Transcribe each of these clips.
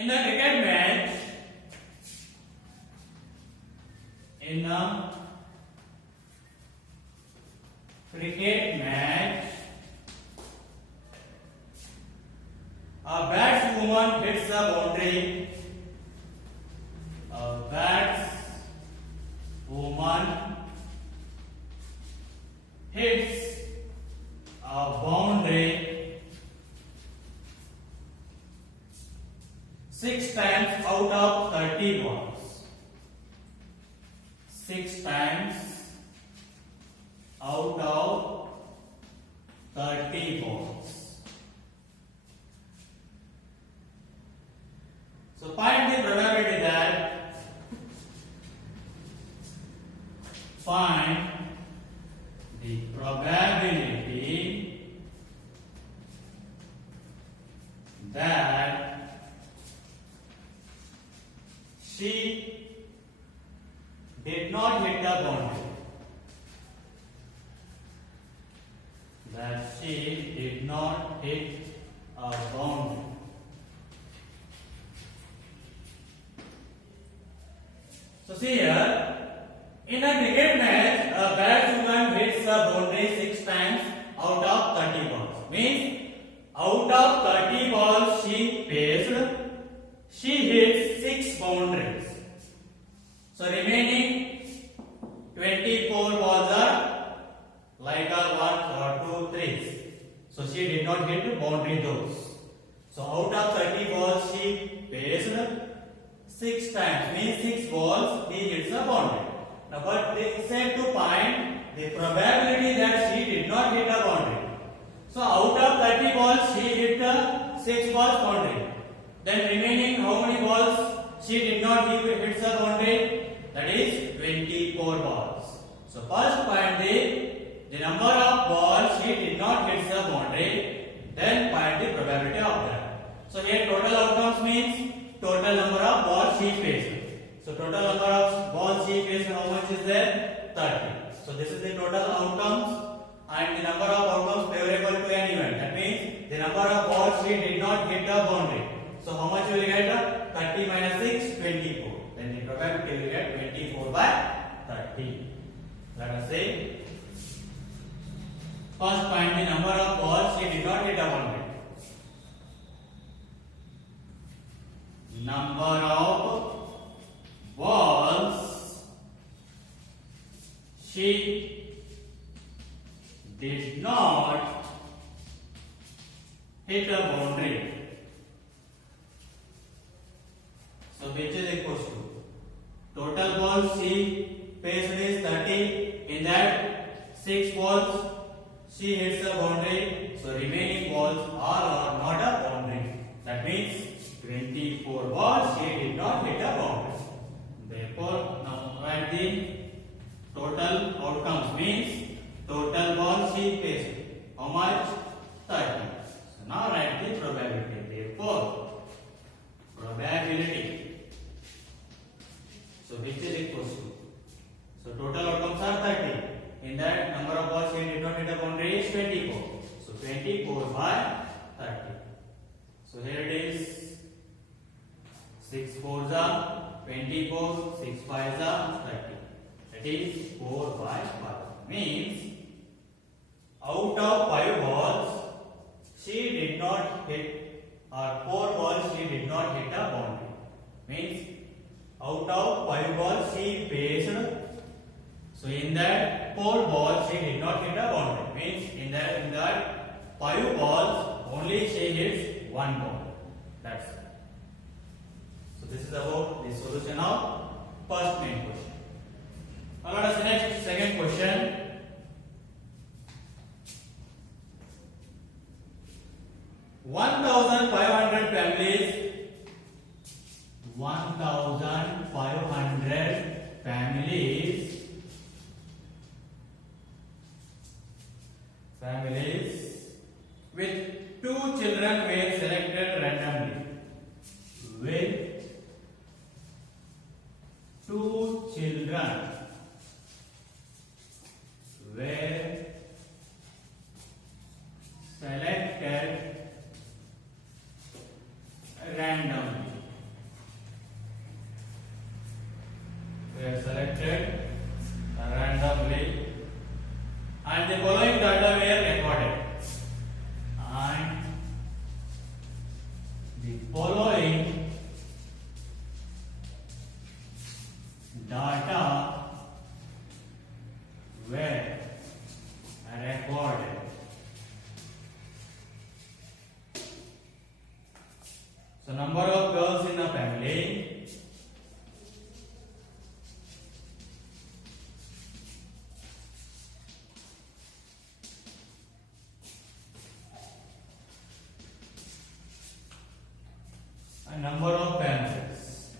In a cricket match, in a cricket match, a batswoman hits a boundary. A batswoman hits a boundary 6 times out of 30 balls. 6 times out of 30 balls. So find the probability that she did not hit the boundary. That she did not hit a boundary. So see here, in a cricket match, a batswoman hits a boundary 6 times out of 30 balls. Means out of 30 balls she faced, she hits 6 boundaries. So remaining 24 balls are like a 1 or 2 3s. So she did not hit the boundary those. So out of 30 balls she faced 6 times, means 6 balls he hits a boundary. Now but they said to find the probability that she did not hit a boundary. So out of 30 balls she hit the 6 balls boundary. Then remaining how many balls she did not hit a boundary? That is 24 balls. So first find the number of balls she did not hit the boundary. Then find the probability of that. So here total outcomes means total number of balls she faced. So total number of balls she faced, how much is there? 30. So this is the total outcomes and the number of outcomes favorable to an event. That means the number of balls she did not hit the boundary. So how much will get? 30 minus 6, 24. Then the probability will get 24 by 30. Let us say first find the number of balls she did not hit a boundary. Number of balls she did not hit a boundary. So which is equals to total balls she faced is 30. In that 6 balls she hits a boundary. So remaining balls are not a boundary. That means 24 balls she did not hit a boundary. Therefore, now write the total outcomes means total balls she faced. How much? 30. So now write the probability. Therefore, probability. So which is equals to. So total outcomes are 30. In that number of balls she did not hit a boundary is 24. So 24 by 30. So here it is. 6 4s are 24, 6 5s are 30. That is 4 by 5. Means out of 5 balls she did not hit, or 4 balls she did not hit a boundary. Means out of 5 balls she faced. So in that 4 balls she did not hit a boundary. Means in that 5 balls only she hits 1 ball. That's it. So this is about the solution of first main question. Now let us next second question. $1,500 families with 2 children were selected randomly. With 2 children were selected randomly. So number of girls in a family. And number of families.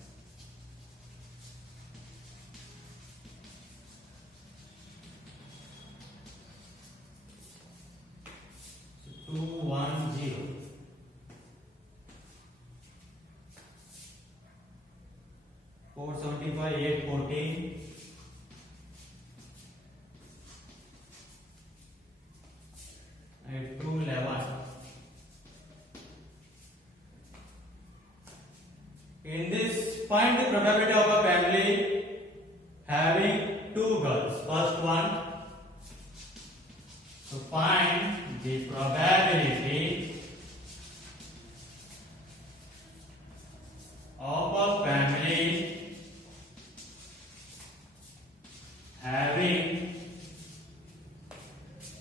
So 210. 475, 814, and 211. In this, find the probability of a family having two girls. First one. So find the probability of a family having,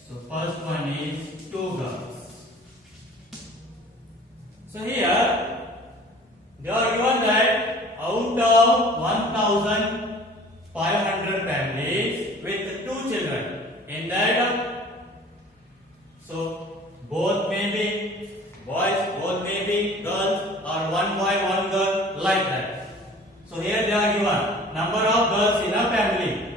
so first one is two girls. So here they are given that out of 1500 families with two children, in that, so both may be boys, both may be girls, or one boy, one girl, like that. So here they are given number of girls in a family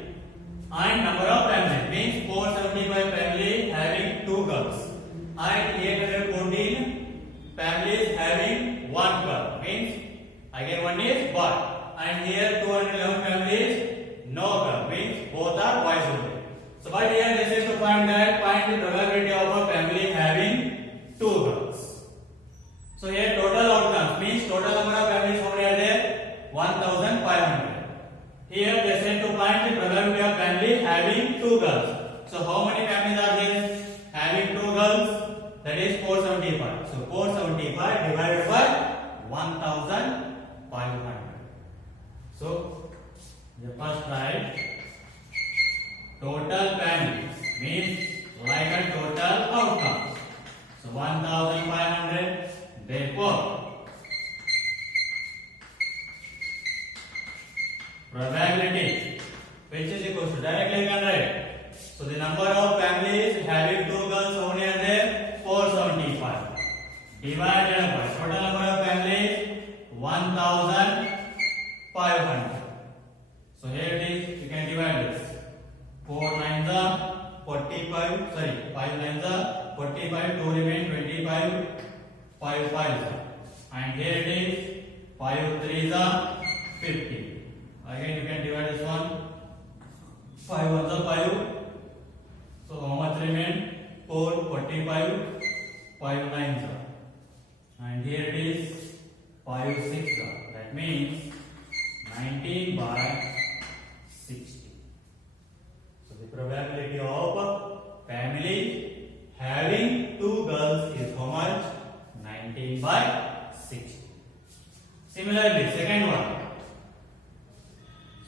and number of families, means 475 family having two girls and 814 families having one girl, means again one is boy, and here 211 families no girl, means both are boys only. So but here they say to find the probability of a family having two girls. So here total outcomes, means total number of families how many are there? 1500. Here they said to find the probability of family having two girls. So how many families are there having two girls? That is 475. So 475 divided by 1500. So the first write total families, means like a total outcomes. So 1500. Therefore probability, which is equal to, directly you can write. So the number of families having two girls how many are there? 475 divided by total number of families 1500. So here it is, you can divide this. 4 9s are 45, sorry, 5 9s are 45, 2 remain 25, 5 5s are. And here it is 5 3s are 50. Again you can divide this one. 5 1s are 5. So how much remain? 4 45, 5 9s are. And here it is 5 6 are. That means 19 by 60. So the probability of family having two girls is how much? 19 by 60. Similarly, second one.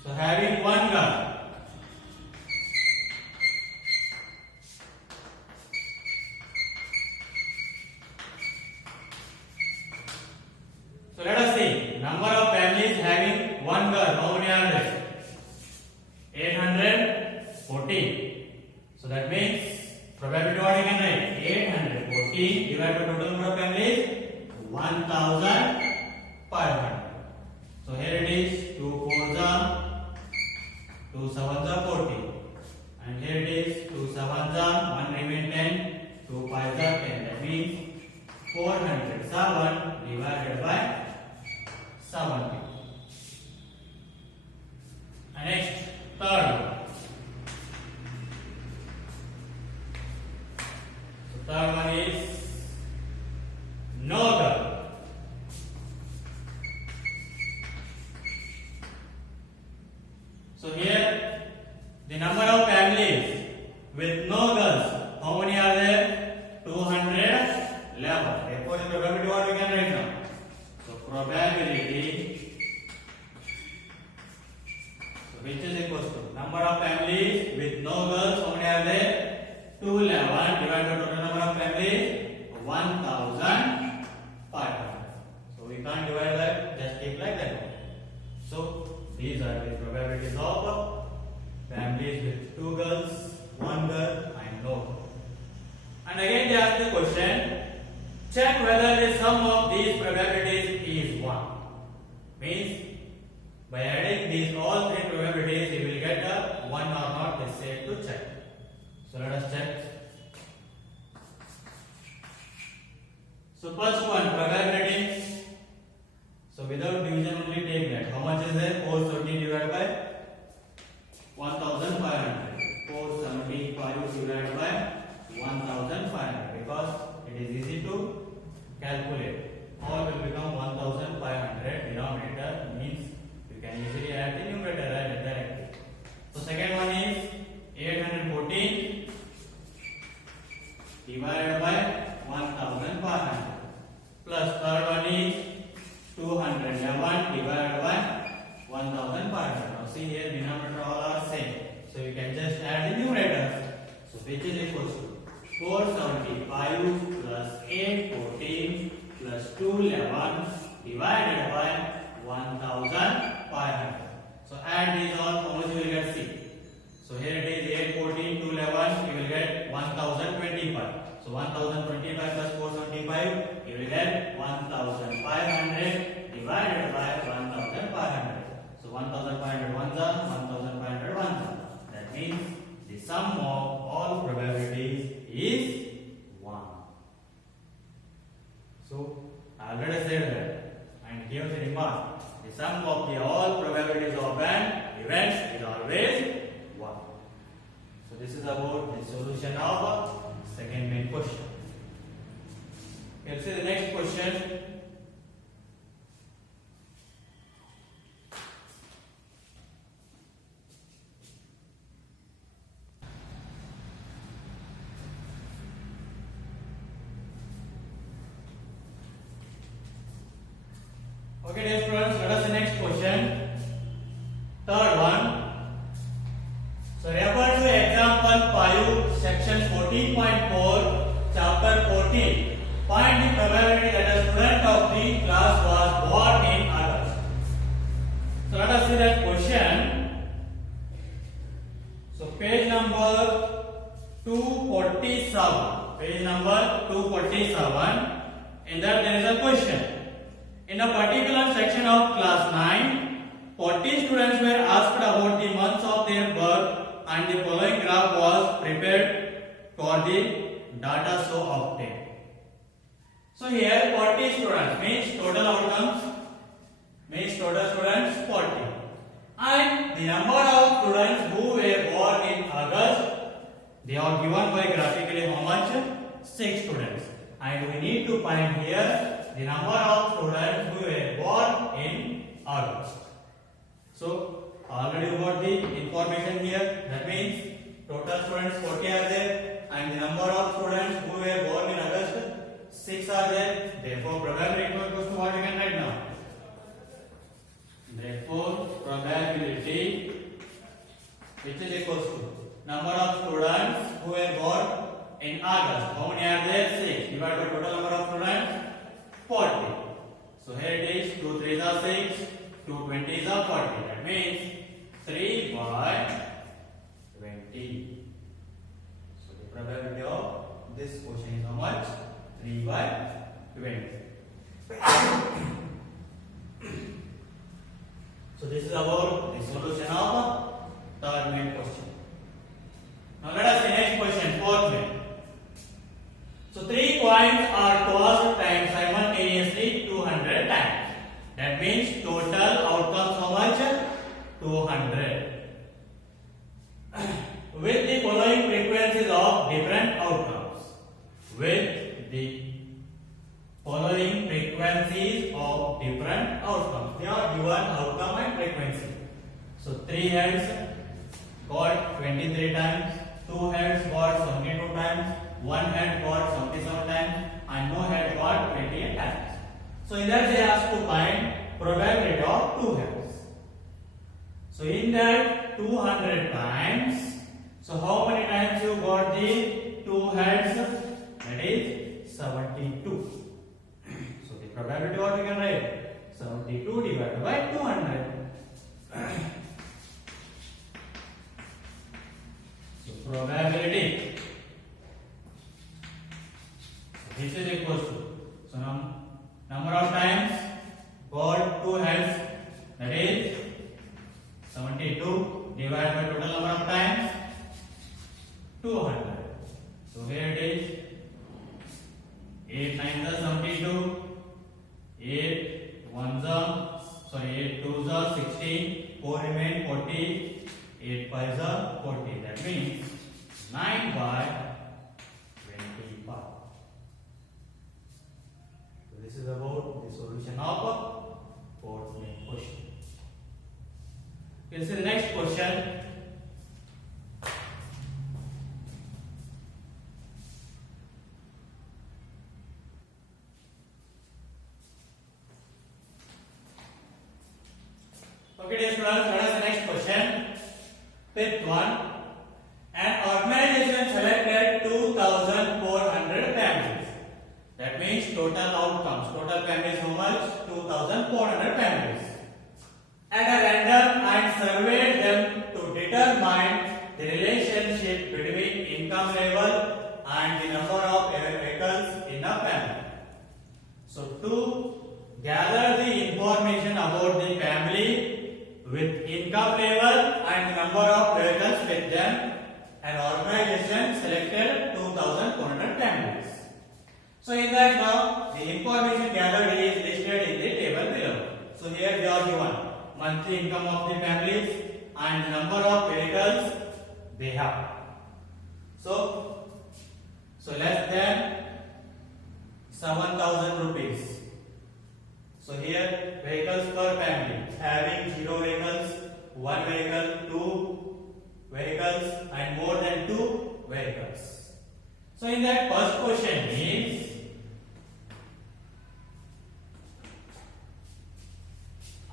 So having one girl. So let us see number of families having one girl. How many are there? 814. So that means probability what you can write? 814 divided by total number of families 1500. So here it is 2 4s are 2 7s are 40. And here it is 2 7s are 1 remain 10, 2 5s are 10. That means 407 divided by 70. And next, third one. So third one is no girl. So here the number of families with no girls, how many are there? 211. Therefore the probability what we can write now? So probability, so which is equal to number of families with no girls, how many are there? 211 divided by total number of families 1500. So we can can't divide that, just keep like that. So these are the probabilities of families with 2 girls, 1 girl and no girl. And again they ask the question, check whether the sum of these probabilities is 1. Means by adding these all 3 probabilities you will get a 1 or not, is safe to check. So let us check. So first one, probability. So without division only take that. How much is there? 470 divided by 1500. 475 divided by 1500, because it is easy to calculate. All will become 1500. Denominator means you can easily add the numerator right directly. So second one is 814 divided by 1500, plus third one is 211 divided by 1500. Now see here denominator all are same, so you can just add the numerators. So which is equals to 475 plus 814 plus 211 divided by 1500. So add these all, how much you will get? See. So here it is 814, 211, you will get 1025. So 1025 plus 475, you will get 1500 divided by 1500. So 1500 ones are 1500 ones are. That means the sum of all probabilities is 1. So I already said that, and give the remark. The sum of the all probabilities of an event is always 1. So this is about the solution of second main question. Let's see the next question. Okay, dear students, let us see next question. Third one. So refer to example 5, section 14.4, chapter 14. Find the probability that a student of the class was born in August. So let us see that question. So page number 247. Page number 247. In that there is a question. In a particular section of class 9, 40 students were asked about the months of their birth, and the following graph was prepared for the data so obtained. So here 40 students means total outcomes, means total students 40, and the number of students who were born in August, they are given by graphically how much? 6 students, and we need to find here the number of students who were born in August. So already got the information here. That means total students 40 are there, and the number of students who were born in August 6 are there. Therefore probability equals to what we can write now. Therefore probability, which is equals to number of students who were born in August. How many are there? 6 divided by total number of students 40. So here it is 2 3s are 6, 2 20s are 40. That means 3 by 20. So the probability of this question is how much? 3 by 20. So this is about the solution of third main question. Now let us see next question, fourth main. So 3 coins are tossed times simultaneously 200 times. That means total outcomes how much? 200. With the following frequencies of different outcomes. With the following frequencies of different outcomes. They are given outcome and frequency. So 3 heads got 23 times, 2 heads got 72 times, 1 head got 77 times, and no head got 28 times. So in that they ask to find probability of 2 heads. So in that 200 times, so how many times you got the 2 heads? That is 72. So the probability what we can write? 72 divided by 200. So probability, this is equals to, so number of times got 2 heads, that is 72 divided by total number of times 200. So here it is 8 9s are 72, 8 1s are, 8 2s are 16, 4 remain 40, 8 5s are 40. That means 9 by 25. So this is about the solution of fourth main question. This is the next question. Okay, dear students, what is the next question? Fifth one. An organization selected 2,400 families. That means total outcomes. Total families how much? 2,400 families. At a random and surveyed them to determine the relationship between income level and the number of vehicles in a family. So to gather the information about the family with income level and the number of vehicles with them, an organization selected 2,400 families. So in that now the information gathered is listed in the table below. So here they are given monthly income of the families and the number of vehicles they have. So less than 7,000 rupees. So here vehicles per family, having 0 vehicles, 1 vehicle, 2 vehicles and more than 2 vehicles. So in that first question is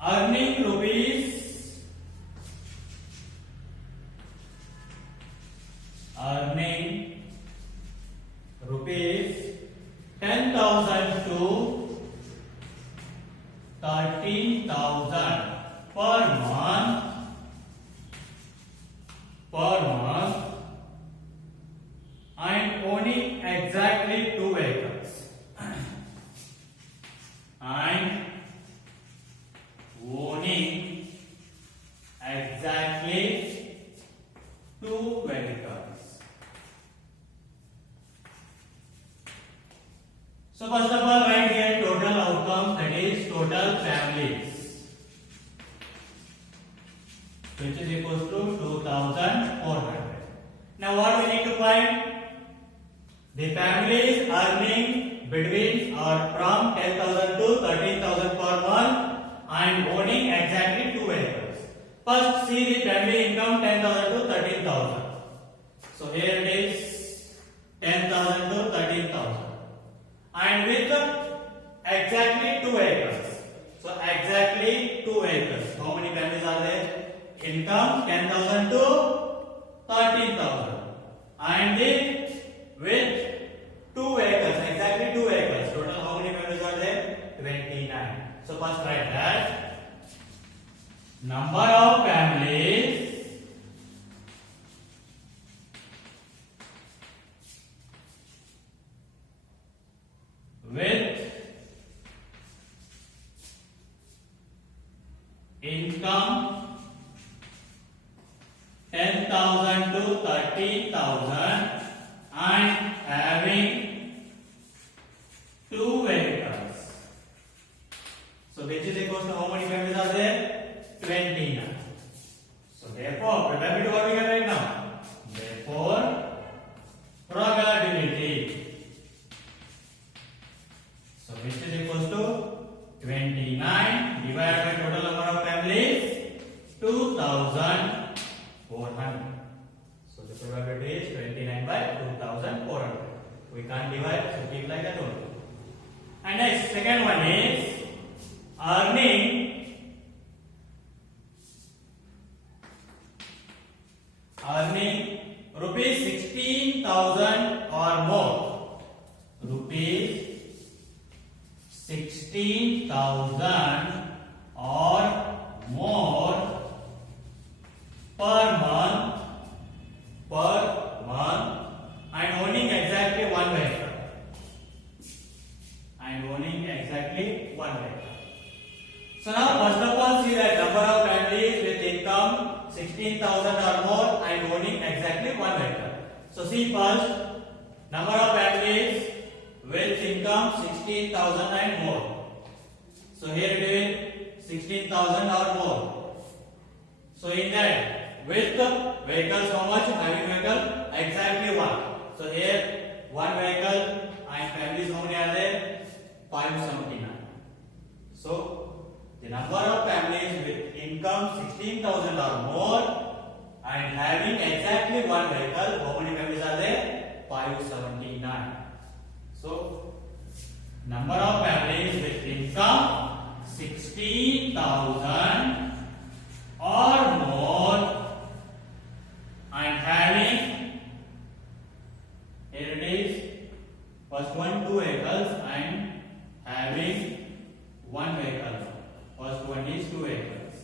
earning rupees 10,000 to 13,000 per month and owning exactly 2 vehicles and owning exactly 2 vehicles. So first of all write here total outcomes, that is total families, which is equals to 2,400. Now what we need to find? The families earning between or from 10,000 to 13,000 per month and owning exactly 2 vehicles. First see the family income 10,000 to 13,000. So here it is 10,000 to 13,000 and with exactly 2 vehicles. So exactly 2 vehicles. How many families are there? Income 10,000 to 13,000 and with 2 vehicles, exactly 2 vehicles. Total how many families are there? 29. So first write that number of families with income 10,000 to 13,000 and having 2 vehicles. So which is equals to how many families are there? 29. So therefore probability what we get right now? Therefore probability, so which is equals to 29 divided by total number of families 2,400. So the probability is 29 by 2,400. We can't divide, so keep like that only. And next second one is earning rupees 16,000 or more. Rupees 16,000 16,000 or more and owning exactly one vehicle. So see first, number of families with income 16,000 and more. So here it is 16,000 or more. So in that, with vehicles, how much? Having vehicle? Exactly one. So here one vehicle and families how many are there? 579. So the number of families with income 16,000 or more and having exactly one vehicle, how many families are there? 579. So number of families with income 16,000 or more and having, here it is, first one 2 vehicles and having one vehicle. First one is 2 vehicles.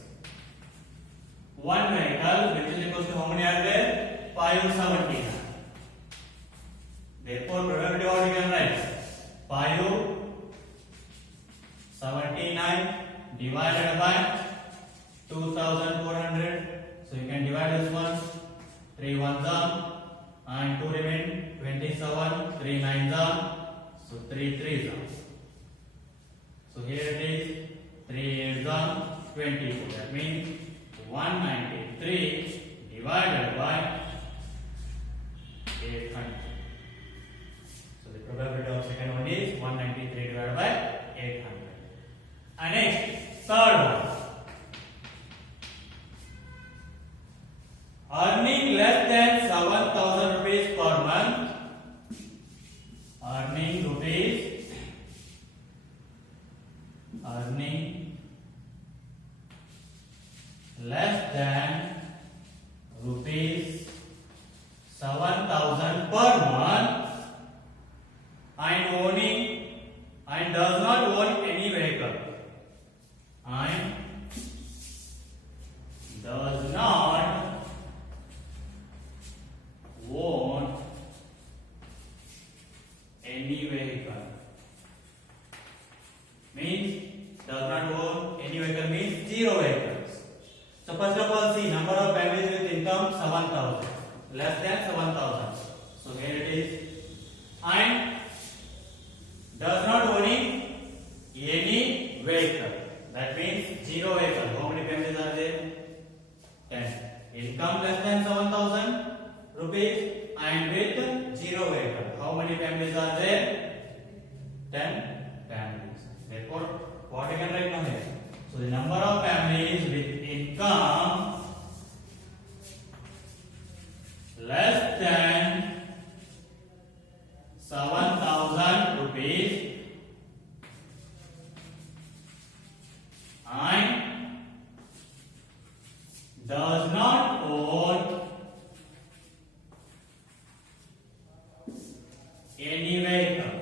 One vehicle which is equal to how many are there? 579. Therefore, probability what you can write? 579 divided by 2,400. So you can divide this one. 3 ones are and 2 remain 27. 3 nines are. So 3 threes are. So here it is 3 eights are 24. That means 193 divided by 800. So the probability of second one is 193 divided by 800. And next, third one. Earning less than 7,000 rupees per month. Earning less than rupees 7,000 per month and does not own any vehicle and does not own any vehicle. Means does not own any vehicle means 0 vehicles. So first of all, see number of families with income 7,000, less than 7,000. So here it is, and does not own any vehicle. That means 0 vehicle. How many families are there? 10. Income less than 7,000 rupees and with 0 vehicle. How many families are there? 10 families. Therefore, what you can write now here? So the number of families with income less than 7,000 rupees and does not own any vehicle.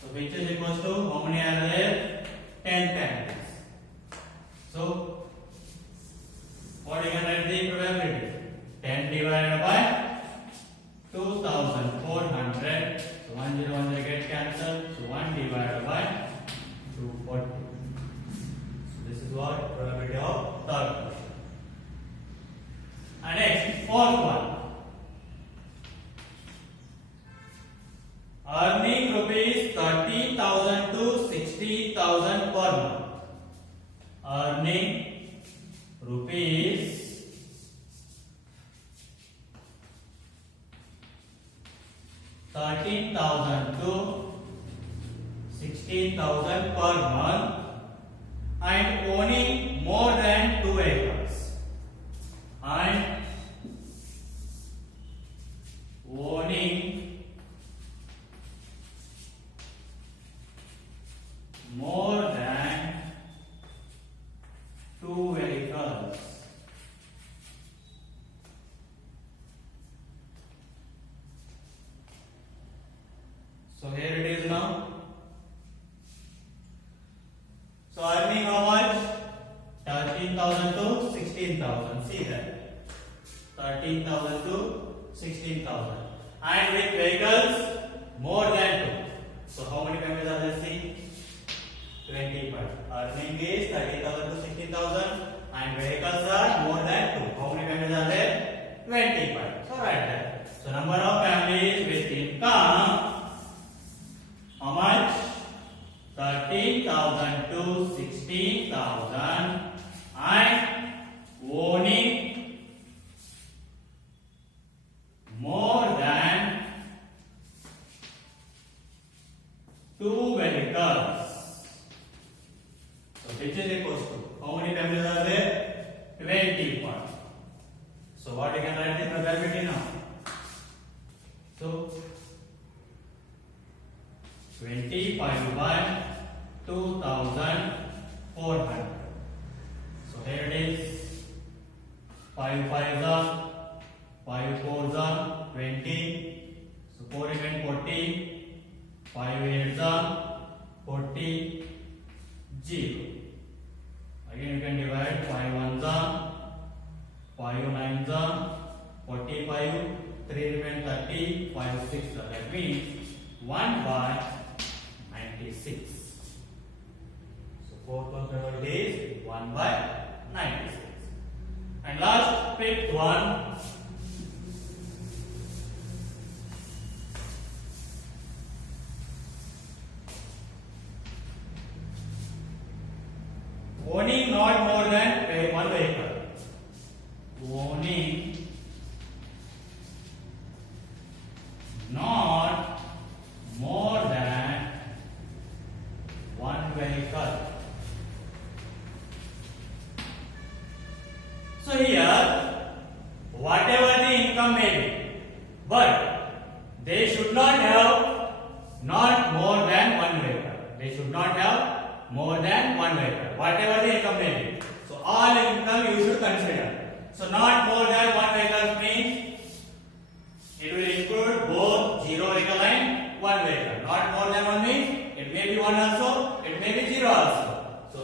So which is equals to how many are there? 10 families. So what you can write the probability? 10 divided by 2,400. So 1 0 1 0 get cancelled. So 1 divided by 240. So this is what probability of third question. And next, fourth one. Earning rupees 30,000 to 60,000 per month. Earning rupees 13,000 to 16,000 per month and owning more than 2 acres and owning more than 2 vehicles. So here it is now. So earning how much? 13,000 to 16,000. See that? 13,000 to 16,000. And with vehicles more than 2. So how many families are there? See? 20 per. Earning is 30,000 to 16,000 and vehicles are more than 2. How many families are there? 20 per. So write that. So number of families with income, how much? 13,000 to 16,000 and owning more than 2 vehicles. So which is equals to, how many families are there? 20 per. So what you can write the probability now? So 20 by 2,400. So here it is 5 5s are 5 4s are 20. So 4 remain 40. 5 8s are 40. 0. Again you can divide 5 1s are 5 9s are 45. 3 remain 30. 5 6 are. That means 1 by 96. So fourth one probability is 1 by 96. And last, fifth one. Owning not more than one vehicle. Owning not more than one vehicle. So here, whatever the income may be, but they should not have not more than one vehicle. They should not have more than one vehicle. Whatever the income may be. So all income you should consider. So not more than one vehicle means it will include both 0 vehicle and 1 vehicle. Not more than 1 means it may be 1 also, it may be 0 also. So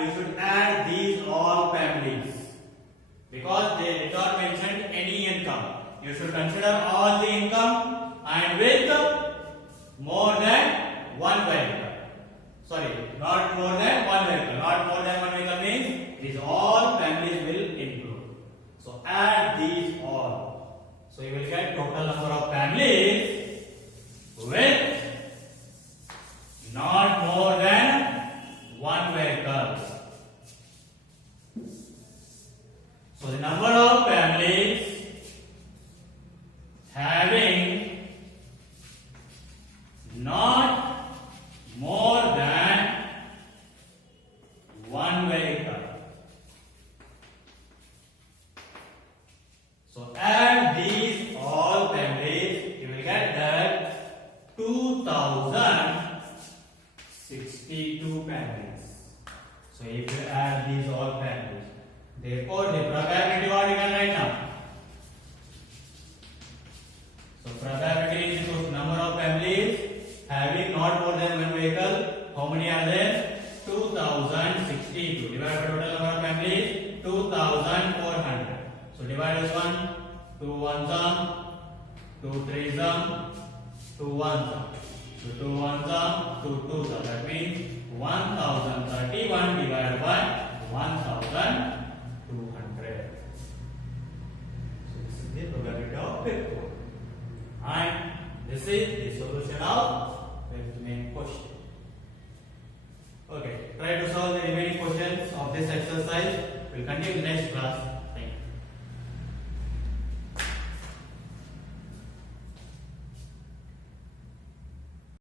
you should add these all families. Because they did not mention any income. You should consider all the income and with more than one vehicle. Sorry, not more than one vehicle. Not more than one vehicle means these all families will include. So add these all. So you will get total number of families with not more than one vehicle. So the number of families having not more than one vehicle. So add these all families, you will get that 2062 families. So if you add these all families, therefore the probability what you can write now? So probability is equal to number of families having not more than one vehicle. How many are there? 2062. Divide by total number of families 2400. So divide this one. 2 1s are 2 3s are 2 1s are. So 2 1s are 2 2s are. That means 1031 divided by 1200. So this is the probability of fifth one. And this is the solution of the main question. Okay, try to solve the remaining questions of this exercise. We'll continue in the next class. Thank you.